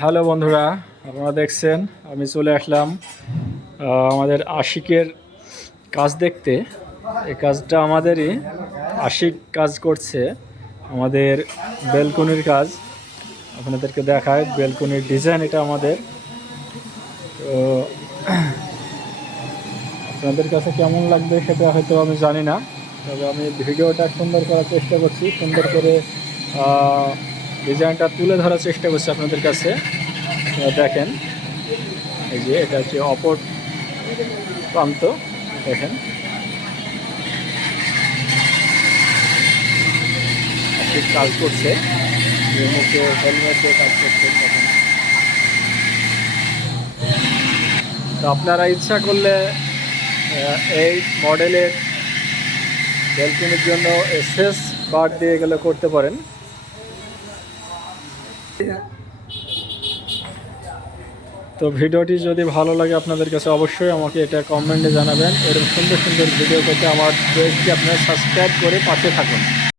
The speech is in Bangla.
হ্যালো বন্ধুরা, আপনারা দেখছেন আমি চলে আসলাম আমাদের আশিকের কাজ দেখতে। এই কাজটা আমাদেরই আশিক কাজ করছে, আমাদের বেলকনির কাজ। আপনাদেরকে দেখায় বেলকনির ডিজাইন এটা আমাদের। তো আপনাদের কাছে কেমন লাগবে সেটা হয়তো আমি জানি না, তবে আমি ভিডিওটা সুন্দর করার চেষ্টা করছি, সুন্দর করে ডিজাইনটা তুলে ধরার চেষ্টা করছি আপনাদের কাছে। দেখেন, এই যে এটা হচ্ছে অপর প্রান্ত। দেখেন ঠিক কাজ করছে, মুখে হেলমেট দিয়ে কাজ করছে। দেখেন, তো আপনারা ইচ্ছা করলে এই মডেলের ব্যালকনির জন্য এসএস বার দিয়ে গেলে করতে পারেন। তো ভিডিওটি যদি ভালো লাগে আপনাদের কাছে অবশ্যই আমাকে এটা কমেন্টে জানাবেন। এরকম সুন্দর সুন্দর ভিডিও পেতে আমার পেজটি আপনারা সাবস্ক্রাইব করে পাশে থাকুন।